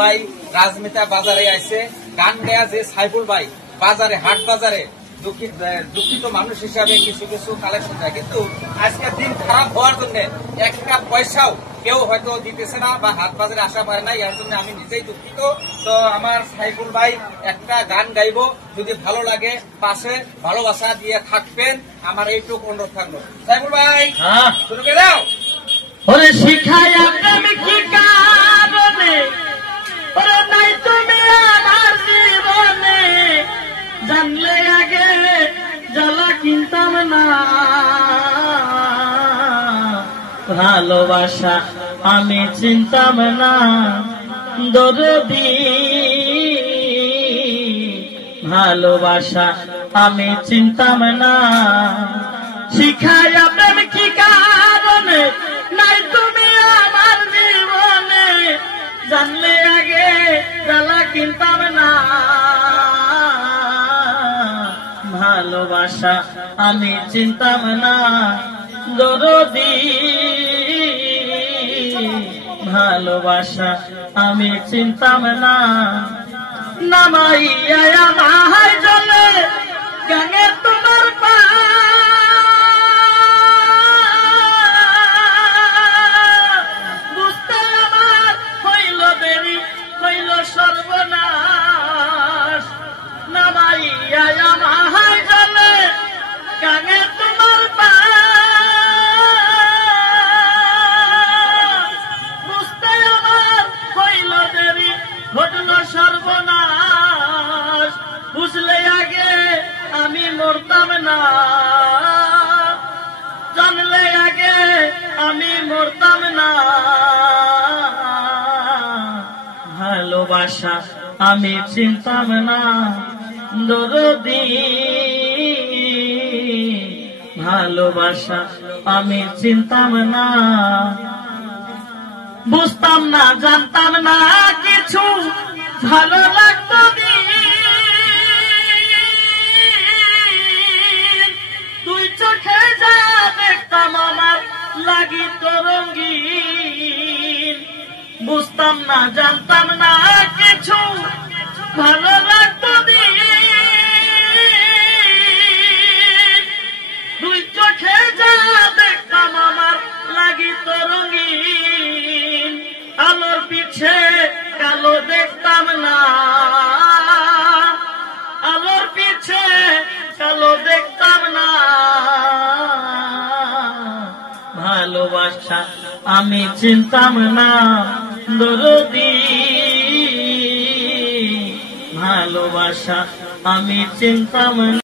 ভাই রাজমিতা বাজারে আইছে, গান গায়া যে সাইফুল ভাই বাজারে হাট বাজারে দুঃখিত মানুষ হিসাবে কিছু কিছু কালেকশন দেয়, কিন্তু আজকে দিন খারাপ হওয়ার জন্য একটা পয়সাও কেউ হয়তো দিতেছে না বা হাট বাজারে আসা পারে না, এর জন্য আমি নিজেই দুঃখিত। তো আমার সাইফুল ভাই একটা গান গাইবো, যদি ভালো লাগে পাশে ভালোবাসা দিয়ে থাকবেন, আমার এইটুকু অনুরোধ থাকলো। সাইফুল ভাই শুরু করে দাও। ওরে শিখায় আমি কি কারণে, ওরে নাই তুমি আমার জীবনে, জানলে আগে জ্বালা কিনতাম না, ভালোবাসা আমি চিনতাম না, দরদি ভালোবাসা আমি চিনতাম না। শিখায় আমি কি কারণে, নাই তুমি আমার জীবনে, জানলে আগে জ্বালা কিনতাম না, ভালোবাসা আমি চিনতাম না, দরদি ভালোবাসা আমি চিনতাম না। নামাইয়া আমার জলে গাঙে তোমার পা, বুঝতে আমার হইল দেরি, হইল সর্বনাশ। নামাইয়া আমার জলে গাঙে তোমার পা, বুঝতে আমার হইল দেরি, ঘটল সর্বনাশ। বুঝলে আগে আমি মরতাম না, জানলে আগে আমি মরতাম না, ভালোবাসা আমি চিনতাম না, দরদি ভালোবাসা আমি চিনতাম না। বুঝতাম না জানতাম না কিছু, ভালো লাগতো তুই চোখে যা দেখতাম আমার লাগিত রঙিন। বুঝতাম না জানতাম না কিছু, ভালো লাগতো তুই চোখে যা দেখতাম আমার লাগিত রঙিন। আলোর পিছে কালো দেখতাম না, আলোর পিছে কালো দেখতাম না, ভালোবাসা আমি চিনতাম না, দরদি ভালোবাসা আমি চিনতাম না।